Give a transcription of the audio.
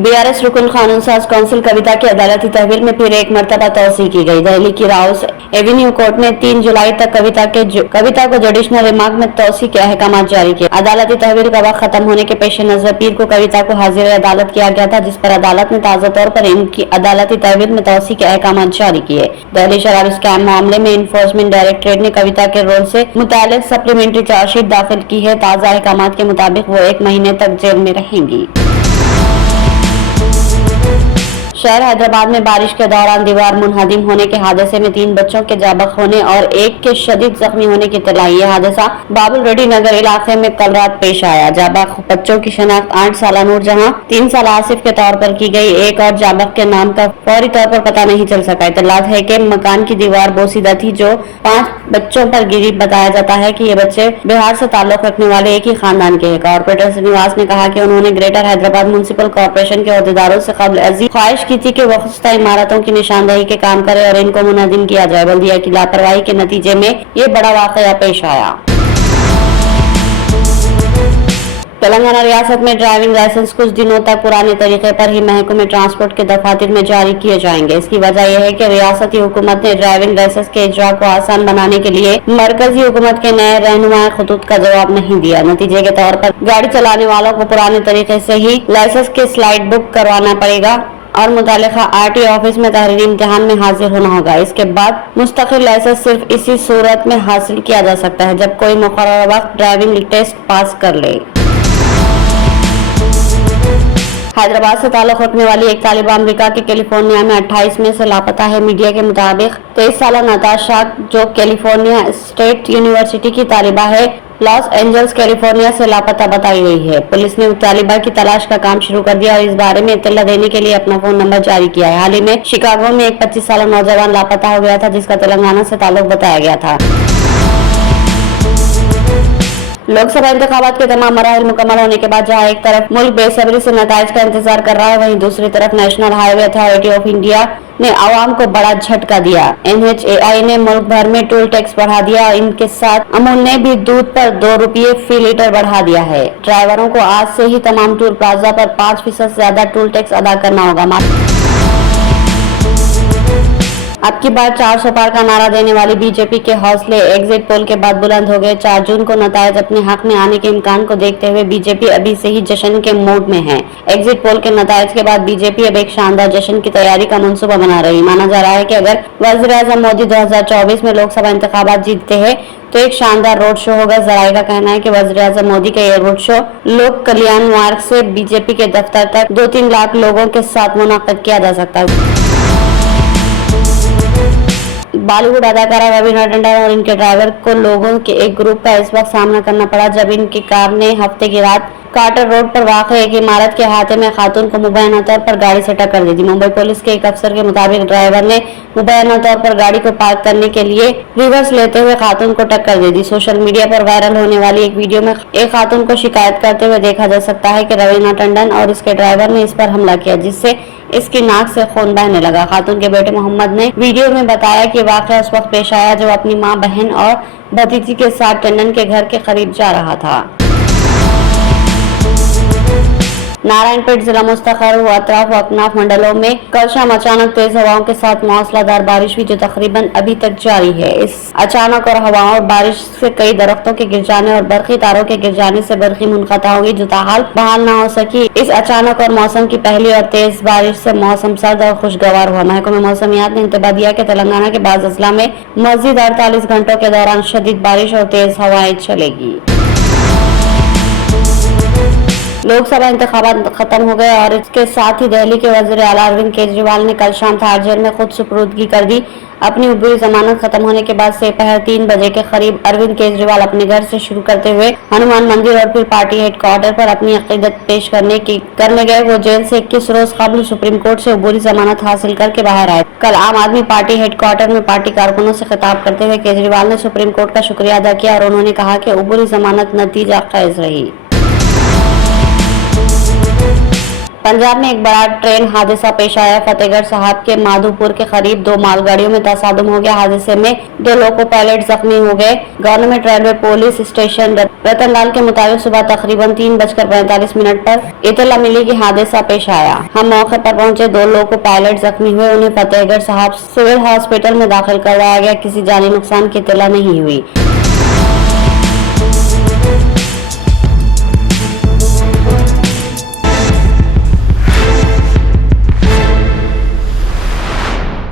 BRS रुकन कानून साज काउंसिल कविता की अदालती तहवील में फिर एक मरतबा तौसीह की गई। दिल्ली की राउस एवेन्यू कोर्ट ने 3 जुलाई तक कविता को जुडिशनल रिमांड में तौसीह के अहकाम जारी किए। अदालती तहवील का वक्त खत्म होने के पेश नजर पीर को कविता को हाजिर अदालत किया गया था, जिस पर अदालत ने ताज़ा तौर पर इनकी अदालती तहवील में तौसीह के अहकाम जारी किए। दिल्ली शराब स्कैम मामले में इन्फोर्समेंट डायरेक्टरेट ने कविता के रोल से मुताल्लिक सप्लीमेंट्री चार्जशीट दाखिल की है। ताज़ा अहकाम के मुताबिक वो 1 महीने तक जेल में रहेंगी। शहर हैदराबाद में बारिश के दौरान दीवार मुनहदिम होने के हादसे में 3 बच्चों के जाबक होने और एक के शदीद जख्मी होने की इत्तला। ये हादसा बाबुल रेड्डी नगर इलाके में कल रात पेश आया। जाबक बच्चों की शनाख्त 8 साल नूर जहां 3 साल आसिफ के तौर पर की गई। एक और जाबक के नाम का फौरी तौर पर पता नहीं चल सका। इत्तलात है कि मकान की दीवार बोसीदा थी जो 5 बच्चों पर गिरी। बताया जाता है कि ये बच्चे बिहार से ताल्लुक रखने वाले एक ही खानदान के हैं। कॉर्पोरेटर श्रीनिवास ने कहा कि उन्होंने ग्रेटर हैदराबाद म्युनिसिपल कॉर्पोरेशन के अहदेदारों से कबल अज़ीज़ ख्वाहिश की थी कि वख्ता इमारतों की निशानदेही के काम करे और इनको मुनहदिम किया जाए। बल्दिया की लापरवाही के नतीजे में ये बड़ा वाकया पेश आया। तेलंगाना रियासत में ड्राइविंग लाइसेंस कुछ दिनों तक पुराने तरीके पर ही महकमे ट्रांसपोर्ट के दफातर में जारी किए जाएंगे। इसकी वजह यह है कि रियासती हुकूमत ने ड्राइविंग लाइसेंस के इजरा को आसान बनाने के लिए मरकजी हुकूमत के नए रहनुमा खतूत का जवाब नहीं दिया। नतीजे के तौर पर गाड़ी चलाने वालों को पुराने तरीके से ही लाइसेंस की स्लाइड बुक करवाना पड़ेगा और मुतालिका आरटी ऑफिस में तहरीरी इम्तिहान में हाजिर होना होगा। इसके बाद मुस्तकिल लाइसेंस सिर्फ इसी सूरत में हासिल किया जा सकता है जब कोई मुकर्रर वक्त ड्राइविंग टेस्ट पास कर ले। हैदराबाद से ताल्लुक रखने वाली एक तालिबा अमेरिका के कैलिफोर्निया में 28 में से लापता है। मीडिया के मुताबिक 23 साल नताशा, जो कैलिफोर्निया स्टेट यूनिवर्सिटी की तालिबा है, लॉस एंजल्स कैलिफोर्निया से लापता बताई गई है। पुलिस ने तालिबा की तलाश का काम शुरू कर दिया और इस बारे में इत्तला देने के लिए अपना फोन नंबर जारी किया है। हाल ही में शिकागो में एक 25 साल नौजवान लापता हो गया था, जिसका तेलंगाना से ताल्लुक बताया गया था। लोकसभा इंतखाबात के तमाम मराहिल मुकम्मल होने के बाद जहां एक तरफ मुल्क बेसब्री से नताइज का इंतजार कर रहा है, वहीं दूसरी तरफ national highway authority of India ने आवाम को बड़ा झटका दिया। NHAI ने मुल्क भर में टोल टैक्स बढ़ा दिया और इनके साथ अमूल ने भी दूध पर 2 रुपये फी लीटर बढ़ा दिया है। ड्राइवरों को आज से ही तमाम टोल प्लाजा पर 5% ज्यादा टोल टैक्स अदा करना होगा। अब की बार 400 पार का नारा देने वाली बीजेपी के हौसले एग्जिट पोल के बाद बुलंद हो गए। 4 जून को नतायज अपने हक में आने के इम्कान को देखते हुए बीजेपी अभी से ही जश्न के मूड में है। एग्जिट पोल के नतायज के बाद बीजेपी अब एक शानदार जश्न की तैयारी का मंसूबा बना रही। माना जा रहा है कि अगर वज़ीर-ए-आज़म मोदी 2024 में लोकसभा इंतखाबात जीतते हैं तो एक शानदार रोड शो होगा। जराये का कहना है कि वज़ीर-ए-आज़म मोदी का यह रोड शो लोक कल्याण मार्ग से बीजेपी के दफ्तर तक 2-3 लाख लोगों के साथ मुनाकिद किया जा सकता है। बॉलीवुड अदाकारा रवीना टंडन और इनके ड्राइवर को लोगों के एक ग्रुप का इस वक्त सामना करना पड़ा जब इनकी कार ने हफ्ते की रात कार्टर रोड पर वाक़ एक इमारत के अहाते में खातून को मुबैना तौर पर गाड़ी से टक्कर दी थी। मुंबई पुलिस के एक अफसर के मुताबिक ड्राइवर ने मुबैना तौर पर गाड़ी को पार्क करने के लिए रिवर्स लेते हुए खातून को टक्कर दे दी। सोशल मीडिया पर वायरल होने वाली एक वीडियो में एक खातून को शिकायत करते हुए देखा जा सकता है कि रवीना टंडन और इसके ड्राइवर ने इस पर हमला किया, जिससे इसकी नाक से खून बहने लगा। खातून के बेटे मोहम्मद ने वीडियो में बताया कि वाक़या उस वक्त पेश आया जब अपनी मां, बहन और भतीजी के साथ टंडन के घर के करीब जा रहा था। नारायणपेट जिला मुस्तखर व अतराफ व अकनाफ मंडलों में कल शाम अचानक तेज हवाओं के साथ मौसलाधार बारिश हुई, जो तकरीबन अभी तक जारी है। इस अचानक और हवाओं और बारिश से कई दरख्तों के गिर जाने और बरकी तारों के गिर जाने से बरकी मुनक़ता हो गई, जो ताहाल बहाल न हो सकी। इस अचानक और मौसम की पहली और तेज बारिश से मौसम सर्द और खुशगवार हुआ। महकमे मौसमियात ने इंतबाह दिया कि तेलंगाना के बाज़ अजला में मज़ीद 48 घंटों के दौरान शदीद बारिश और तेज हवाएं चलेगी। लोकसभा इंतखाबात खत्म हो गए और इसके साथ ही दिल्ली के वज़ीर आला अरविंद केजरीवाल ने कल शाम तिहाड़ जेल में खुद सुपुर्दगी कर दी। अपनी उबरी जमानत खत्म होने के बाद से पहर 3 बजे के करीब अरविंद केजरीवाल अपने घर से शुरू करते हुए हनुमान मंदिर और फिर पार्टी हेडक्वार्टर पर अपनी अकीदत पेश करने गए। वो जेल से 21 रोज कबल सुप्रीम कोर्ट से उबरी जमानत हासिल करके बाहर आए। कल आम आदमी पार्टी हेडक्वार्टर में पार्टी कारकुनों से खिताब करते हुए केजरीवाल ने सुप्रीम कोर्ट का शुक्रिया अदा किया और उन्होंने कहा कि उबरी जमानत नतीजा ख़ैज़ रही। पंजाब में एक बड़ा ट्रेन हादसा पेश आया। फतेहगढ़ साहब के माधोपुर के करीब दो मालगाड़ियों में तसादुम हो गया। हादसे में 2 लोको पायलट जख्मी हो गए। Government railway police station Ratanlal के मुताबिक सुबह तकरीबन 3:45 पर इतला मिली कि हादसा पेश आया। हम मौके पर पहुंचे। 2 लोको पायलट जख्मी हुए। उन्हें फतेहगढ़ साहब सिविल हॉस्पिटल में दाखिल करवाया गया। किसी जानी नुकसान की इतला नहीं हुई।